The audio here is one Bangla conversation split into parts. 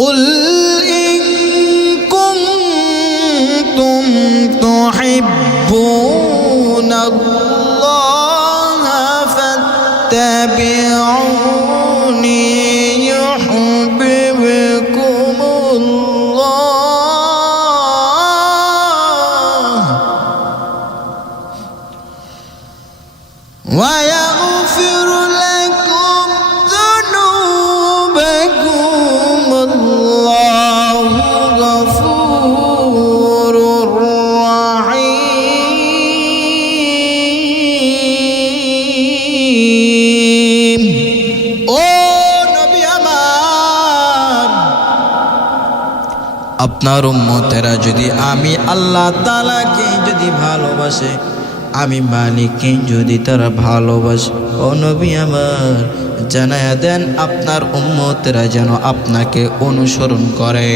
কুল ইন কুনতুম তুহিব্বুনাল্লাহা ফাত্তাবিউনি ويغفر لكم ذنوبكم والله غفور رحيم ও নবী আমার, আপনার উম্মতেরা যদি আমি আল্লাহ তাআলাকে যদি ভালোবাসে, আমি মালিককে যদি তারা ভালোবাসে, ও নবী আমার জানায়া দেন আপনার উম্মতেরা যেন আপনাকে অনুসরণ করে,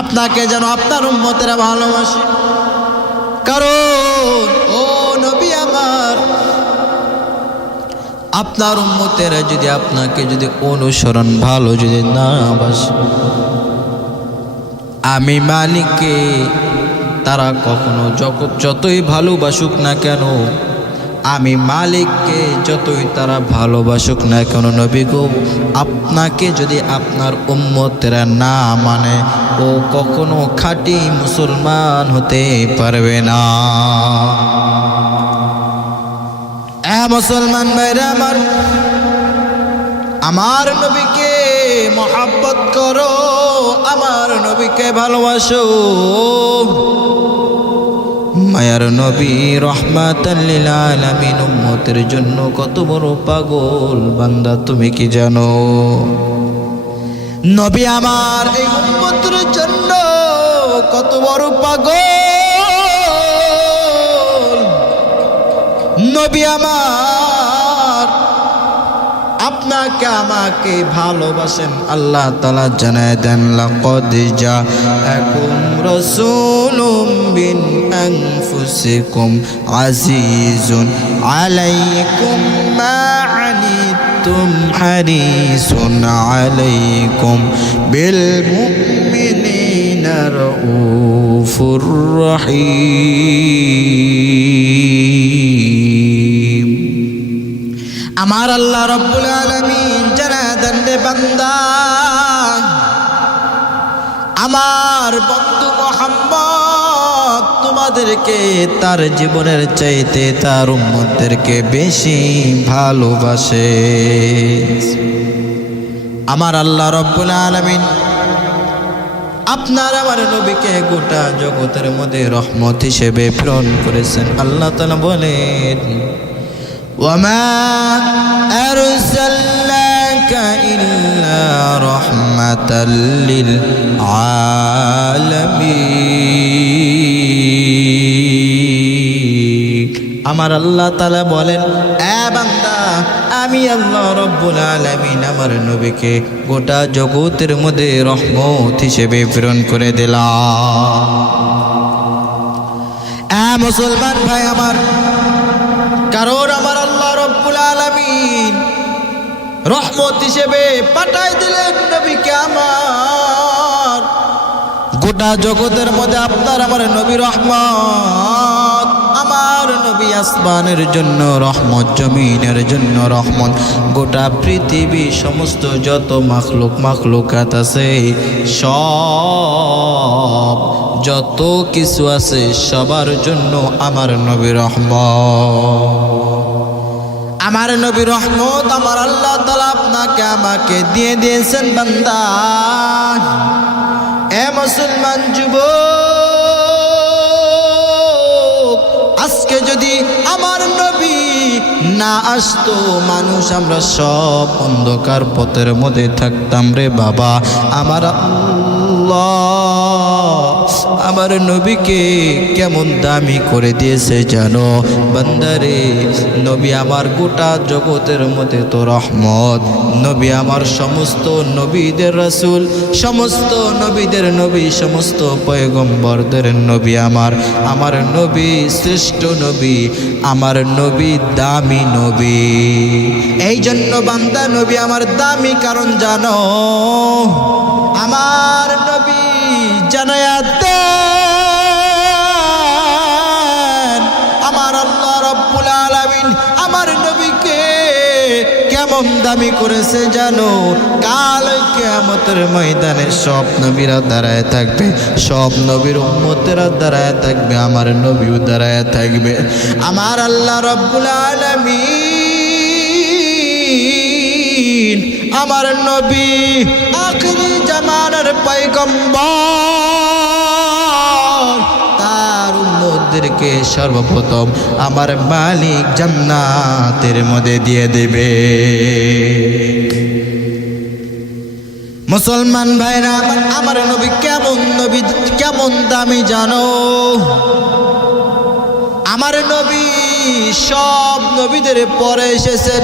আপনাকে যেন আপনার উম্মতেরা ভালোবাসে। কারণ ও নবী আমার, আপনার উম্মতেরা যদি আপনাকে যদি অনুসরণ ভালো যদি না বাসে, আমি মালিককে তারা কখনো যতই ভালোবাসুক না কেন, আমি মালিককে যতই তারা ভালোবাসুক না কেন, নবী গো আপনাকে যদি আপনার উম্মতেরা না মানে, ও কখনো খাঁটি মুসলমান হতে পারবে না। মুসলমান ভাইরা আমার, আমার নবীকে মহব্বত করো, আমার নবীকে ভালোবাসো। মায়ার নবী রহমাতাল লিল আলামিন, উম্মতের জন্য কত বড় পাগল বান্দা তুমি কি জানো? নবী আমার এই উম্মতের জন্য কত বড় পাগল। নবী আমার আপনাকে আমাকে ভালোবাসেন, আল্লাহ তাআলা জানায় দেন লাকাদ জাআকুম রাসূলুম মিন আনফুসিকুম আজিজুন আলাইকুম মা আনিতুম হারিসুন আলাইকুম বিল মুমিনিনা রাউফুর রহিম। আমার আল্লাহ রব্বুল আলামিন জানায় দেন রে বান্দা, আমার বন্ধু মুহাম্মদ তোমাদেরকে তার জীবনের চাইতে তার উম্মতদেরকে বেশি ভালোবাসে। আমার আল্লাহ রব্বুল আলামিন আপনার আমার নবীকে গোটা জগতের মধ্যে রহমত হিসেবে প্রেরণ করেছেন। আল্লাহ তাআলা বলেন, وما أرسلناك إلا رحمة للعالمين। আমার আল্লাহ তাআলা বলেন, এ বান্দা আমি আল্লাহ রব্বুল আলামিন আমার নবীকে গোটা জগতের মধ্যে রহমত হিসেবে প্রেরণ করে দিলাম। মুসলমান ভাই আমার, কারণ আমার আল্লাহ রব্বুল আলামিন রহমত হিসেবে পাঠাই দিলেন নবীকে আমার গোটা জগতের মধ্যে। আপনার আমার নবী রহমত, আমার নবী আসমানের জন্য রহমত, জমিনের জন্য রহমত, গোটা পৃথিবী সমস্ত যত মাখলুকাত আছে সব যত কিছু আছে সবার জন্য আমার নবী রহমত। আমার নবী রহমত আমার আল্লাহ তাআলা আপনাকে আমাকে দিয়ে দিয়েছেন বান্দা। এ মুসলমান যুবক, আজকে যদি আমার নবী না আসতো, মানুষ আমরা সব অন্ধকার পথের মধ্যে থাকতাম রে বাবা। আমার আল্লাহ আমার নবীকে কেমন দামি করে দিয়েছে জানো বান্দারে। নবী আমার গোটা জগতের মধ্যে তো রহমত, নবী আমার সমস্ত নবীদের রাসূল, সমস্ত নবীদের নবী, সমস্ত পয়গম্বরদের নবী আমার নবী শ্রেষ্ঠ নবী, আমার নবী দামি নবী। এই জন্য বান্দা নবী আমার দামি কারণ জানো, আমার নবী জানায়া দেন আমার আল্লাহ রাব্বুল আলামিন আমার নবীকে কেমন দামি করেছে জানো। কাল কিয়ামতের ময়দানে সব নবীরা দাঁড়ায় থাকবে, সব নবীর উম্মতেরা দাঁড়ায় থাকবে, আমার নবীও দাঁড়ায় থাকবে। আমার আল্লাহ রাব্বুল আলামিন আমার নবী আখিরি জামানার পয়গম্বর, তার উম্মতদেরকে সর্বপ্রথম আমার মালিক জান্নাতের মধ্যে দিয়ে দেবে। মুসলমান ভাইরা আমার নবী কেমন দামি জানো। আমার নবী সব নবীদের পরে এসেছেন,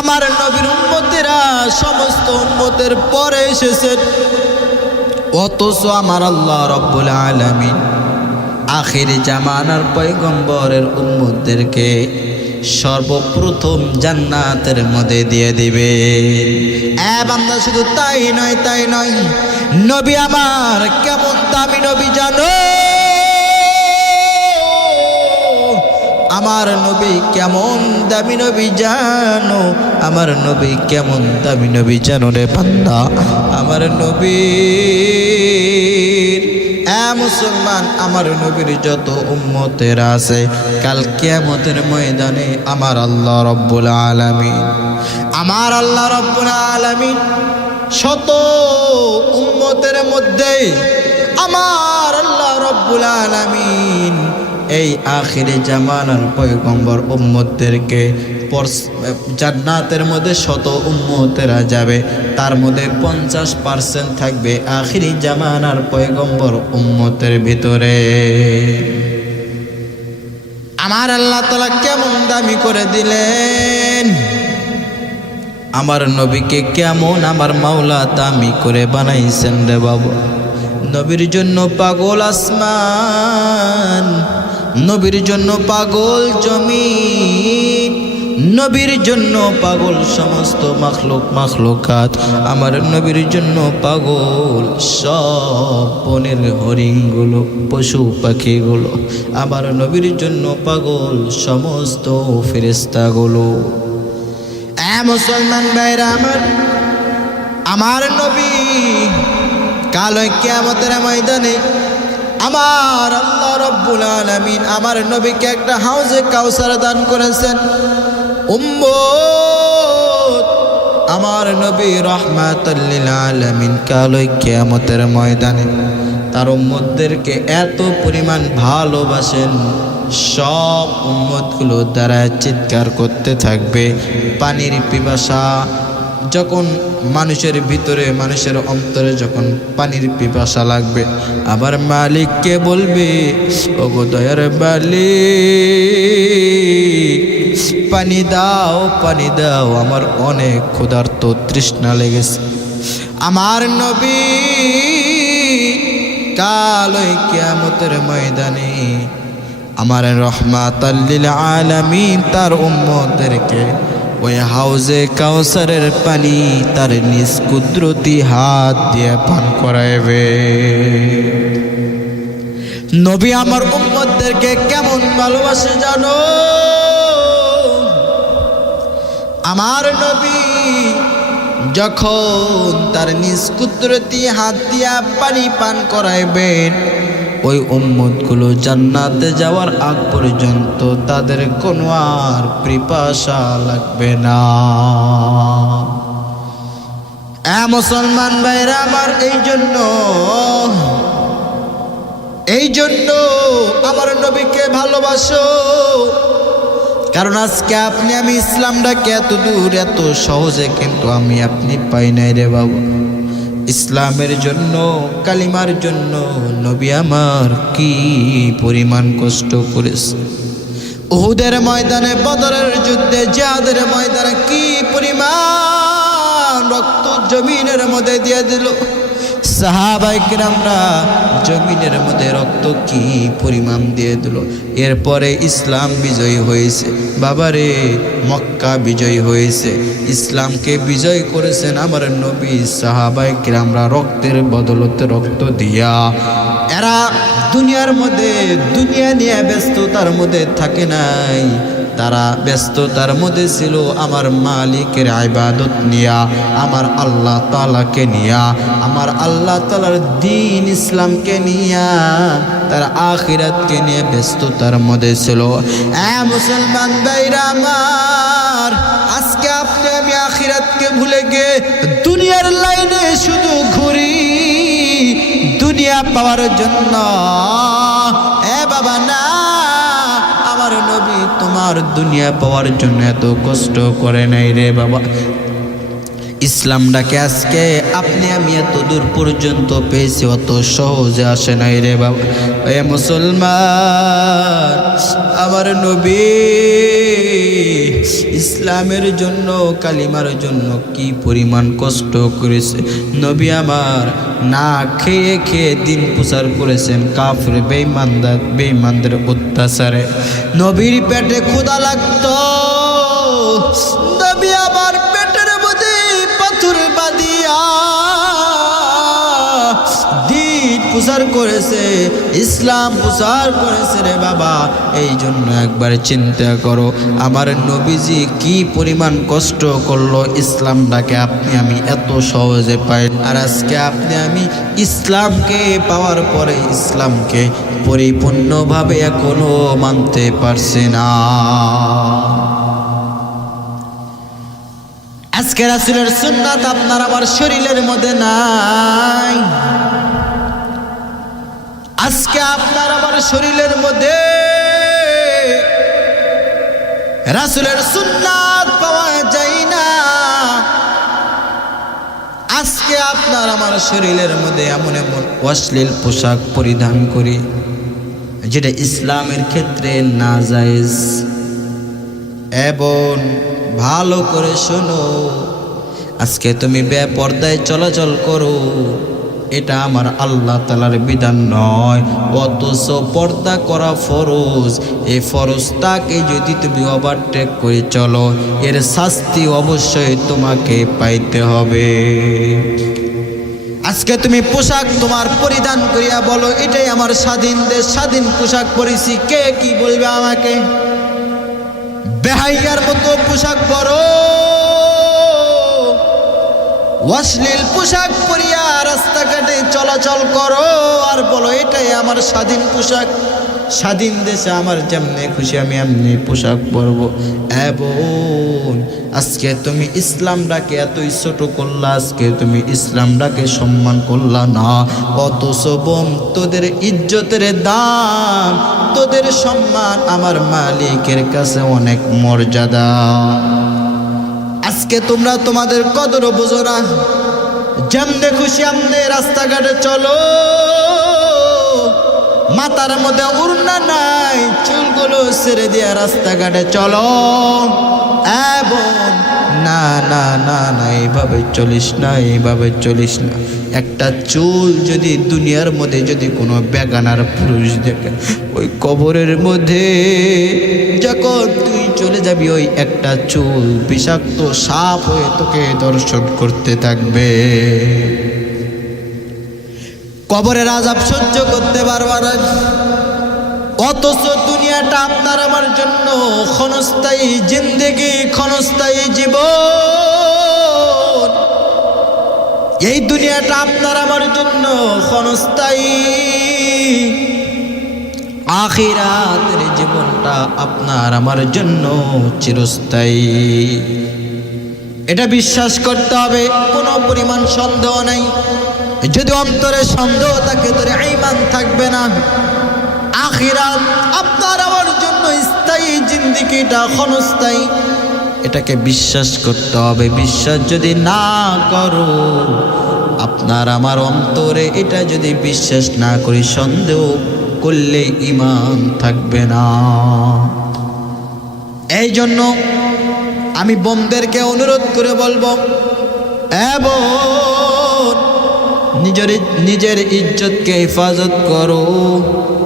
আমার নবীর উম্মতেরা সমস্ত উম্মতের পরে এসেছেন, অথচ আমার আল্লাহ রাব্বুল আলামিন আখির জামানার পয়গম্বরের উম্মতদেরকে সর্বপ্রথম জান্নাতের মধ্যে দিয়ে দিবে। বান্দা শুধু তাই নয়, নবী আমার কেমন দামি নবী জানো। আমার নবী কেমন দামি নবী জানো, আমার নবী কেমন দামি নবী জানো রে বান্দা। আমার নবীর মুসলমান আমার নবীর যত উম্মতেরা আছে কাল কিয়ামতের ময়দানে আমার আল্লাহ রাব্বুল আলামিন শত উম্মতের মধ্যে আমার আল্লাহ রাব্বুল আলামিন এই আখিরে জামানার পয়গম্বর উম্মতদেরকে জান্নাতের মধ্যে শত উম্মতেরা যাবে, তার মধ্যে 50% থাকবে আখিরি জামানার পয়গম্বর উম্মতের ভিতরে। আমার আল্লাহ তাআলা কেমন দামি করে দিলেন, আমার নবীকে কেমন আমার মাওলা দামি করে বানাইছেন রে বাবা। নবীর জন্য পাগল আসমান, নবীর জন্য পাগল জমিন, নবীর জন্য পাগল সমস্ত মাখলুকাত, আমার নবীর জন্য পাগল সব বনের হরিণগুলো, পশু পাখিগুলো, আমার নবীর জন্য পাগল সমস্ত ফেরেশতাগুলো। মুসলমান ভাইরা আমার নবী কাল কিয়ামতের ময়দানে আমার আল্লাহ রাব্বুল আলামিন আমার নবীকে একটা হাউজে কাউসার দান করেছেন। উম্মত আমার নবী রাহমাতাল লিল আলামিন কাল কিয়ামতের ময়দানে তার উম্মতদেরকে এত পরিমাণ ভালোবাসেন, সব উম্মতগুলো দ্বারা চিৎকার করতে থাকবে। পানির পিপাসা যখন মানুষের ভিতরে, মানুষের অন্তরে যখন পানির পিপাসা লাগবে, আবার মালিককে বলবে, ওগো দয়ার মালিক পানি দাও, পানি দাও, আমার অনেক ক্ষুধার্ত তৃষ্ণা লেগেছে। আমার নবী কাল ওই কিয়ামতের ময়দানে আমার রাহমাতাল লিল আলামিন তার উম্মতদেরকে ওই হাউজে কাউসারের পানি তার নিজ কুদরতি হাত দিয়ে পান করাইবে। নবী আমার উম্মতদেরকে কেমন ভালোবাসে জানো। আমার নবী যখন তার নিজ কুদরতি হাত দিয়া পানি পান করাইবেন, ওই উম্মতগুলো জান্নাতে যাওয়ার আগ পর্যন্ত তাদের কোনো আর পিপাসা লাগবে না। মুসলমান ভাইরা আমার, এই জন্য আমার নবীকে ভালোবাসো। কারণ আজকে আপনি আমি ইসলামটাকে এত দূর এত সহজে কিন্তু আমি আপনি পাই নাই রে বাবা। ইসলামের জন্য, কালিমার জন্য নবী আমার কি পরিমাণ কষ্ট করেছে। উহুদের ময়দানে, বদরের যুদ্ধে, জিহাদের ময়দানে কি পরিমাণ রক্ত জমিনের মধ্যে দিয়ে দিল। সাহাবায়ে কেরামরা জমিনের মধ্যে রক্ত কি পরিমাণ দিয়ে দিল। এরপরে ইসলাম বিজয়ী হয়েছে। বাবারে, মক্কা বিজয়ী হয়েছে। ইসলামকে বিজয় করেছেন আমার নবী। সাহাবায়ে কেরামরা রক্তের বদলতে রক্ত দিয়া, এরা দুনিয়ার মধ্যে দুনিয়া নিয়ে ব্যস্ততার মধ্যে থাকে নাই, তারা ব্যস্ততার মধ্যে ছিল আমার মালিকের ইবাদত নিয়া, আমার আল্লাহ তাআলাকে নিয়া, আমার আল্লাহ তাআলার দ্বীন ইসলামকে নিয়া, তার আখিরাতকে নিয়ে ব্যস্ততার মধ্যে ছিল। মুসলমান ভাইরা আমার, আজকে আপনি আমি আখিরাতকে ভুলে গিয়ে দুনিয়ার লাইনে শুধু ঘুরি দুনিয়া পাওয়ার জন্য। বাবা না, আমার নবী তোমার দুনিয়া পাওয়ার জন্য এত কষ্ট করে নাই রে বাবা। ইসলামটাকে আজকে আপনি আমি এত দূর পর্যন্ত পেয়েছি, অত সহজে আসে নাই রে বাবা। এ মুসলমান, আমার নবী ইসলামের জন্য, কালিমার জন্য কি পরিমাণ কষ্ট করেছে। নবী আমার না খেয়ে খেয়ে দিন প্রচার করেছেন কাফির বেঈমানদের অত্যাচারে। নবীর পেটে ক্ষুধা লাগতো, নবী আমার পেটের মধ্যে পাথর বাঁধিয়া দিন প্রচার করেছে, ইসলাম প্রচার করেছে রে বাবা। এই জন্য একবার চিন্তা করো, আমার নবীজি কি পরিমাণ কষ্ট করলো ইসলামটাকে আপনি আমি এত সহজে পাই। আর আজকে আপনি আমি ইসলামকে পাওয়ার পরে ইসলামকে পরিপূর্ণভাবে এখনো মানতে পারছি না। আজকে রাসূলের সুন্নাত আপনার আমার শরীরের মধ্যে নাই। আজকে আপনার আমার শরীরের মধ্যে রাসূলের সুন্নাত পাওয়া যায় না। আজকে আপনার আমার শরীরের মধ্যে এমন এমন অশ্লীল পোশাক পরিধান করি যেটা ইসলামের ক্ষেত্রে নাজায়েজ। এবং ভালো করে শোনো, আজকে তুমি বেপরদায় চলাচল করো, এটা আমার আল্লাহ তাআলার বিধান নয়, অথচ পর্দা করা ফরজ। এই ফরজটাকে যদি তুমি ওভারটেক করে চলো, এর শাস্তি অবশ্যই তোমাকে পাইতে হবে। আজকে তুমি পোশাক তোমার পরিধান করিয়া বলো এটাই আমার স্বাধীন দেশ, স্বাধীন পোশাক পরেছি, কে কি বলবে আমাকে? বেহাইয়ার মতো পোশাক পরো, অশ্লীল পোশাক পরিয়া রাস্তাঘাটে চলাচল করো আর বলো এটাই আমার স্বাধীন পোশাক, স্বাধীন দেশে আমার যেমনি খুশি আমি এমনি পোশাক পরবো। এবং আজকে তুমি ইসলামটাকে এতই ছোট করলা, আজকে তুমি ইসলামটাকে সম্মান করলা না, অথচ বোম তোদের ইজ্জতের দাম, তোদের সম্মান আমার মালিকের কাছে অনেক মর্যাদা। আজকে তোমরা তোমাদের কদরও বুঝো না, যেমনে খুশি আমনে রাস্তাঘাটে চলো, মাথার মধ্যে উড়না নাই, চুলগুলো ছেড়ে দিয়ে রাস্তাঘাটে চলো। এবং না না না না, এইভাবে চলিস না, এইভাবে চলিস না। একটা চুল যদি দুনিয়ার মধ্যে যদি কোনো বেগানার পুরুষ দেখে, ওই কবরের মধ্যে যখন তুই চলে যাবি, ওই একটা চুল বিষাক্ত সাপ হয়ে তোকে দর্শন করতে থাকবে। কবরের আযাব সহ্য করতে পারবা না, অথচ দুনিয়াটা আপনার আমার জন্য ক্ষণস্থায়ী জিন্দেগি, ক্ষণস্থায়ী জীবন। এই দুনিয়াটা আপনার আমার জন্য ক্ষণস্থায়ী, আখিরাতের জীবনটা আপনার আমার জন্য চিরস্থায়ী। এটা বিশ্বাস করতে হবে, কোনো পরিমাণ সন্দেহ নাই। যদি অন্তরে সন্দেহ থাকে তোরে ঈমান থাকবে না। আখিরাত আপনার আমার জন্য স্থায়ী, জিন্দেগিটা ক্ষণস্থায়ী, এটাকে বিশ্বাস করতে হবে। বিশ্বাস যদি না করো, আপনার আমার অন্তরে এটা যদি বিশ্বাস না করি, সন্দেহ করলে ঈমান থাকবে না। এই জন্য আমি বোনদেরকে অনুরোধ করে বলবো, এবং নিজের ইজ্জতকে হেফাজত করো,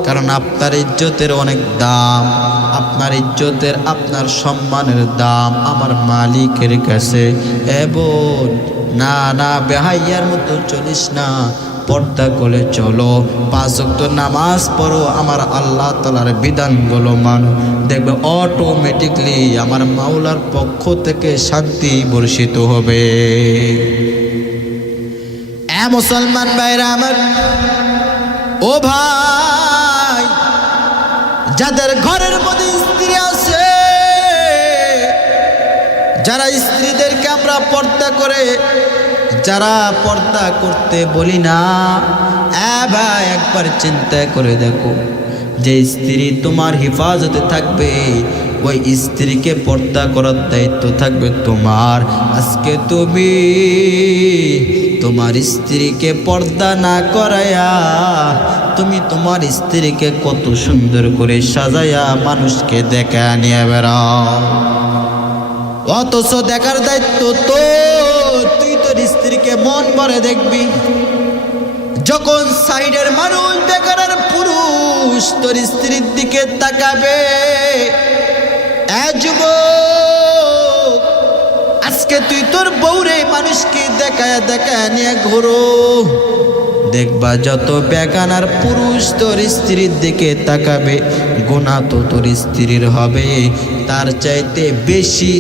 কারণ আপনার ইজ্জতের অনেক দাম। আপনার ইজ্জতের, আপনার সম্মানের দাম আমার মালিকের কাছে। এবং না বেহাইয়ার মতো চলিস না, পর্দা করে চলো, 5 ওয়াক্ত নামাজ পড়ো, আমার আল্লাহ তাআলার বিধানগুলো মানো, দেখবে অটোমেটিকলি আমার মাওলার পক্ষ থেকে শান্তি বর্ষিত হবে। মুসলমান ভাইরা আমার, ও ভাই, যাদের ঘরের মধ্যে স্ত্রী আছে, যারা স্ত্রীদেরকে আমরা পর্দা করে, যারা পর্দা করতে বলি না, ভাই একবার চিন্তা করে দেখো, যে স্ত্রী তোমার হেফাজতে থাকবে, ওই স্ত্রীকে পর্দা করার দায়িত্ব থাকবে তোমার। আজকে তুমি তোমার স্ত্রীকে পর্দা না করায়া তুমি তোমার স্ত্রীকে কত সুন্দর করে সাজায়া মানুষকে দেখা নিয়ে বেড়াও, অথচ দেখার দায়িত্ব তো তুই তোর স্ত্রীকে মন ভরে দেখবি। যখন সাইডের মানুষ, বেকার পুরুষ তোর স্ত্রীর দিকে তাকাবে, যুবক, আজকে তুই তোর বউরে মানুষকে দেখায় নিয়ে ঘোরো, দেখবা যত বেগানার পুরুষ তোর স্ত্রীর দিকে তাকাবে, গুনাহ তো তোর স্ত্রীর হবে, তার চাইতে বেশি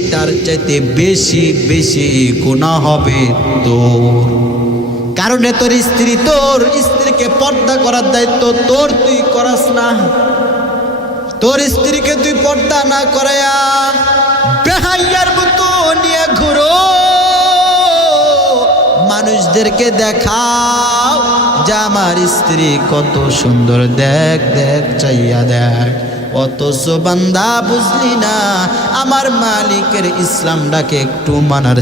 গুনাহ হবে তোর। কারণে তোর স্ত্রীকে পর্দা করার দায়িত্ব তোর, তুই করাস না। তোর স্ত্রীকে তুই পর্দা না করায়া বেহাইয়ার মতো নিয়ে ঘুরো, মানুষদেরকে দেখাও যে আমার স্ত্রী কত সুন্দর, দেখ চাইয়া দেখ। অথচ বান্দা বুঝলি না, আমার মালিকের ইসলামটাকে একটু মানার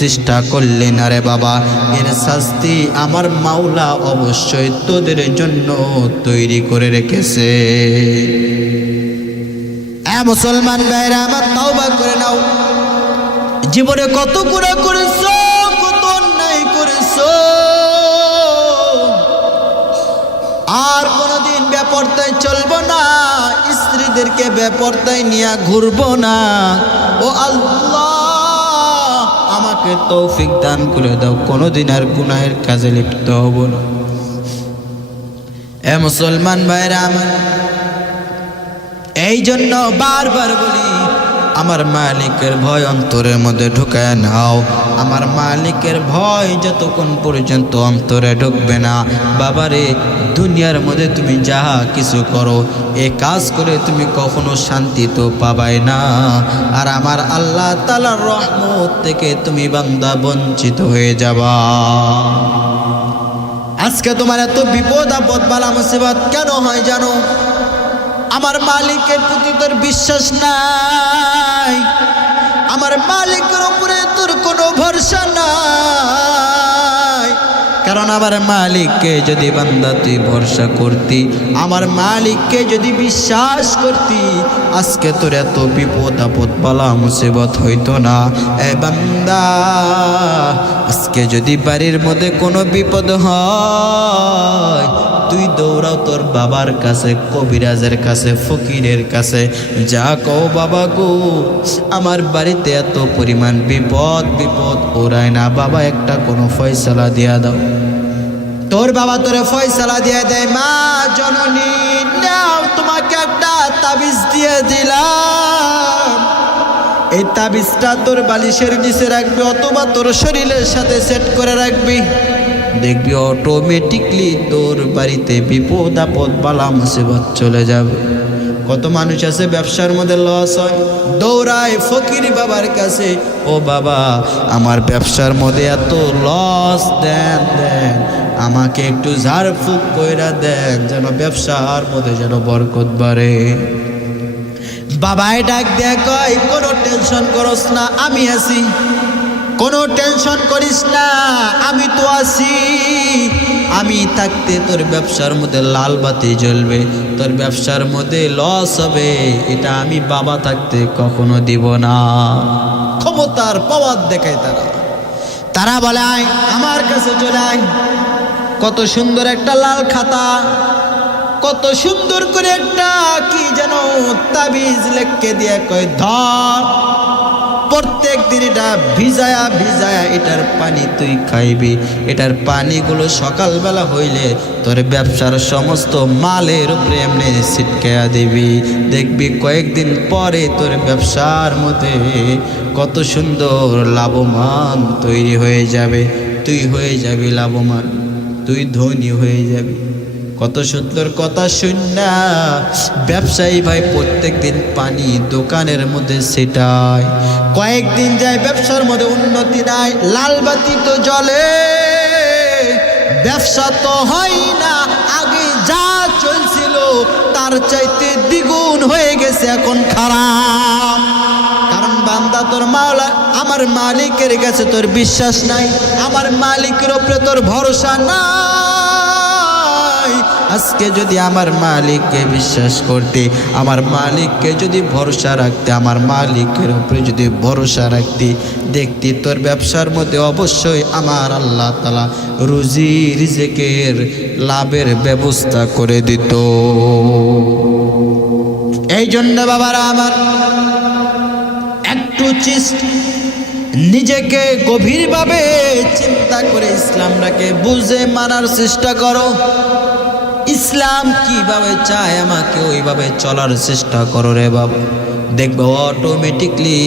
চেষ্টা করলি না রে বাবা, এর শাস্তি আমার মাওলা অবশ্যই তোদের জন্য তৈরি করে রেখেছে। মুসলমান ভাইরা আমার, তওবা করে নাও। জীবনে কত গুনাহ করেছো, কত অন্যায় করেছো, আর কোনদিন বেপরদায় চলবো না, স্ত্রীদেরকে বেপরদায় নিয়ে ঘুরবো না। ও আল্লাহ, আমাকে তৌফিক দান করে দাও, কোনদিন আর গুনাহের কাজে লিপ্ত হব না। মুসলমান ভাইরা আমার, এই জন্য বারবার বলি, আমার মালিকের ভয় অন্তরের মধ্যে ঢুকায় নাও। আমার মালিকের ভয় যতক্ষণ পর্যন্ত অন্তরে ঢুকবে না, বাবারে, দুনিয়ার মধ্যে তুমি যাহা কিছু করো, এ কাজ করে তুমি কখনো শান্তি তো পাবাই না। আর আমার আল্লাহ তাআলার রহমত থেকে তুমি বান্দা বঞ্চিত হয়ে যাবা। আজকে তোমার এত বিপদ আপদ বালা মুসিবত কেন হয় জানো? আমার মালিকের প্রতি তোর বিশ্বাস নাই, আমার মালিকের উপরে তোর কোনো ভরসা নাই। কারণ আমার মালিককে যদি বান্দা তুই ভরসা করতি, আমার মালিককে যদি বিশ্বাস করতি, আজকে তোর এত বিপদ আপদ বালা মুসিবত হইতো না। বান্দা, আজকে যদি বাড়ির মধ্যে কোনো বিপদ হয়, তুই দৌড়াও তোর বাবার কাছে, কবিরাজের কাছে, ফকিরের কাছে, যা কও, বাবা গো, আমার বাড়িতে এত পরিমাণ বিপদ ওরাই না, বাবা একটা কোনো ফয়সালা দিয়া দাও। তোর বাবা তোরে ফয়সালা দিয়ে দেয়, মা জননী, নাও তোমাকে একটা তাবিজ দিয়ে দিলাম, এই তাবিজটা তোর বালিশের নিচে রাখবি অথবা তোর শরীরের সাথে সেট করে রাখবি, দেখবি অটোমেটিকলি তোর বাড়িতে বিপদ আপদ বালা মুসিবত চলে যাবে। কত মানুষ আছে ব্যবসার মধ্যে লস হয়, দৌড়ায় ফকির বাবার কাছে, ও বাবা, আমার ব্যবসার মধ্যে এত লস, দেন আমাকে একটু ঝাড়ফুঁক কইরা দেন, যেন ব্যবসার মধ্যে যেন বরকত বাড়ে। বাবাই ডাক দেয়া কয়, কোনো টেনশন করস না, আমি আছি, কোনো টেনশন করিস না, আমি তো আছি, আমি থাকতে তোর ব্যবসার মধ্যে লাল বাতি জ্বলবে, তোর ব্যবসার মধ্যে লস হবে, এটা আমি বাবা থাকতে কখনো দিব না। ক্ষমতার পাওয়ার দেখায় তারা বলে আয় আমার কাছে চলে আয়। কত সুন্দর একটা লাল খাতা, কত সুন্দর করে একটা কি যেন তাবিজ লেখকে দিয়ে কয় ধর, প্রত্যেক দিন এটা ভিজায়া ভিজায়া এটার পানি তুই খাইবি, এটার পানিগুলো সকালবেলা হইলে তোর ব্যবসার সমস্ত মালের উপরে এমনি ছিটকায়া দিবি, দেখবি কয়েকদিন পরে তোর ব্যবসার মধ্যে কত সুন্দর লাভবান তৈরি হয়ে যাবে, তুই হয়ে যাবি লাভবান, তুই ধনী হয়ে যাবি। কত সুন্দর কথা শুননা ব্যবসায়ী ভাই প্রত্যেক দিন পানি দোকানের মধ্যে সেটাই, কয়েকদিন যায় ব্যবসার মধ্যে উন্নতি নাই, লাল বাতি তো জ্বলে, ব্যবসা তো হয় না, আগে যা চলছিল তার চাইতে দ্বিগুণ হয়ে গেছে এখন খারাপ। কারণ বান্দা তোর মাওলা আমার মালিকের কাছে তোর বিশ্বাস নাই, আমার মালিকের উপরে তোর ভরসা নাই। আজকে যদি আমার মালিককে বিশ্বাস করতে, আমার মালিককে যদি ভরসা রাখতে, আমার মালিকের উপরে যদি ভরসা রাখতে, দেখতি তোর ব্যবসার মধ্যে অবশ্যই আমার আল্লাহ তাআলা রুজি রিজেকের লাভের ব্যবস্থা করে দিত। এই জন্য বাবারা আমার একটু নিজেকে গভীরভাবে চিন্তা করে ইসলামটাকে বুঝে মানার চেষ্টা করো। ইসলাম কিভাবে চায় আমাকে ওইভাবে চলার চেষ্টা করো রে বাবা, দেখবে অটোমেটিকলি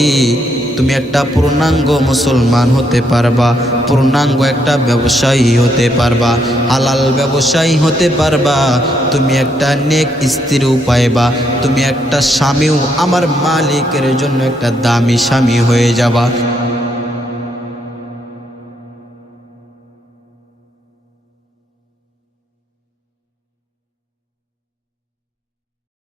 তুমি একটা পূর্ণাঙ্গ মুসলমান হতে পারবা, পূর্ণাঙ্গ একটা ব্যবসায়ী হতে পারবা, হালাল ব্যবসায়ী হতে পারবা, তুমি একটা নেক স্ত্রীও পাইবা, তুমি একটা স্বামীও আমার মালিকের জন্য একটা দামি স্বামী হয়ে যাবা।